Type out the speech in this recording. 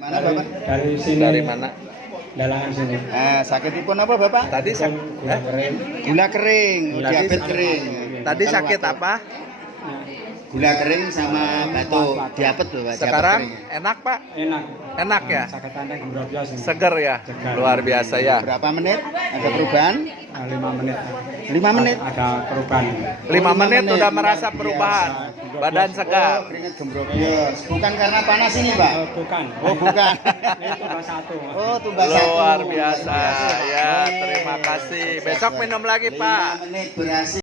Mana Bapak? Dari sini. Dari mana? Dalangan sini. Sakitipun apa Bapak? Tadi Gula kering. Gula kering, diabetes kering. Tadi Kalau sakit waktu apa? Gula kering sama batuk, diabetes Bapak. Sekarang diabetes enak Pak? Enak. Enak ya? Sakitannya gembroblos ini. Seger ya? Segar. Luar biasa ya. kering. Berapa menit? Ada perubahan? 5 menit. 5 menit. Ada perubahan. 5 menit menit. udah merasa Luar perubahan. biasa. Badan segar. Oh, keringat gembroblos. Bukan karena panas ini, Pak. Bukan. Oh, bukan. Ini tugas satu. Oh, tumbas satu. Luar biasa. Luar biasa. Ya, terima kasih. Besok minum lagi Pak. 5 menit berhasil.